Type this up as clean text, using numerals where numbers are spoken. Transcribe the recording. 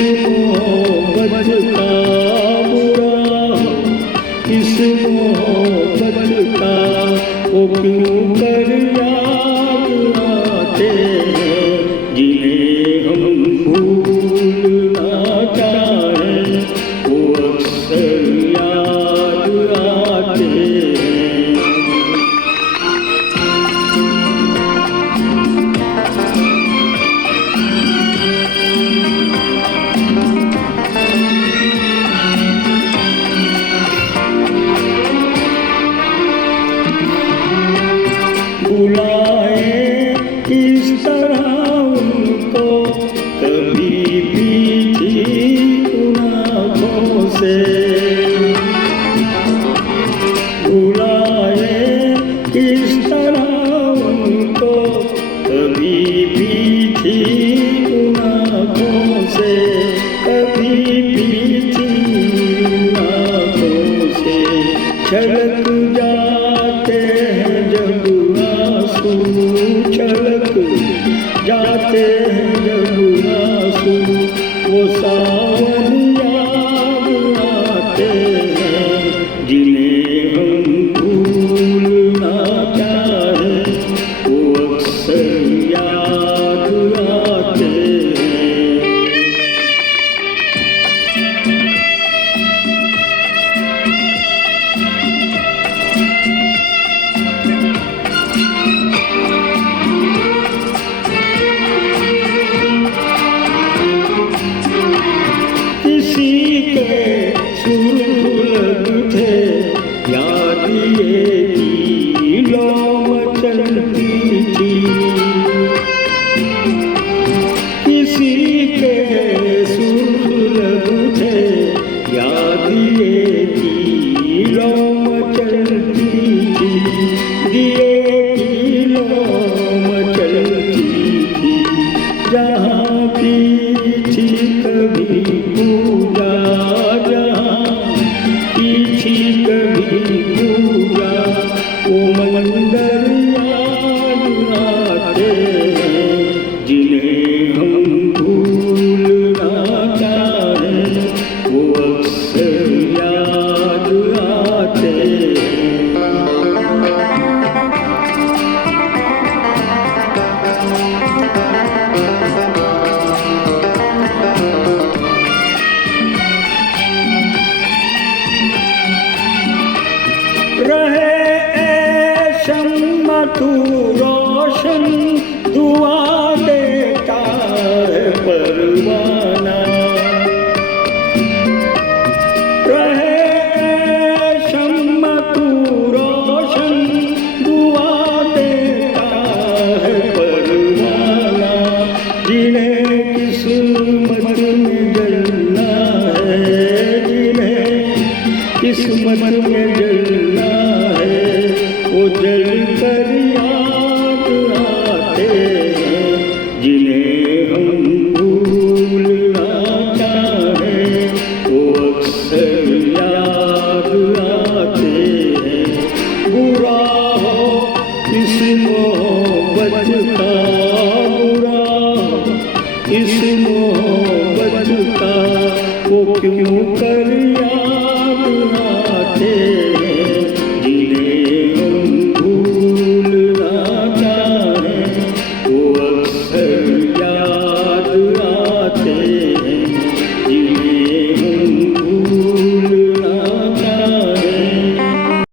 मोहब्बत का बुरा, इस मोहब्बत का वो क्यों कर याद आते हैं, जिन्हें हम भूलना चाहें वो अक्सर याद आते हैं। बुलाए इस तरह उनको कभी भी ठीक आँखों से, बुलाए इस तरह उनको कभी भी ठीक आँखों से, कभी भी ठीक आँखों से छलक जाते हैं जब आंसू, छलक जाते हैं जब आंसू, वो सावन याद आते हैं, जिन्हें हम भूलना चाहें वो अक्सर याद आते हैं। किसी के सुलग थे याद ये दिलों में चलती थी, किसी के सुलग थे याद ये दिलों में चलती थी, ये दिलों में चलती थी, जहाँ भी थी कभी पूजा, जहाँ की थी कभी पूजा, वो मंदिर याद आते हैं, जिन्हें हम भूलना चाहें वो अक्सर याद आते हैं। रहे ए शम्मा तू रोशन, दुआ देता है परवाना, रहे ए शम्मा तू रोशन, दुआ देता है परवाना, जिन्हें किस्मत में जलना है, जिन्हें किस्मत में जलना है, वो जल कर याद आते हैं, जिन्हें हम भूलना चाहें वो अक्सर याद आते हैं। बुरा हो इस मोहब्बत का बुरा, इस मोहब्बत का वो क्यों कर याद आते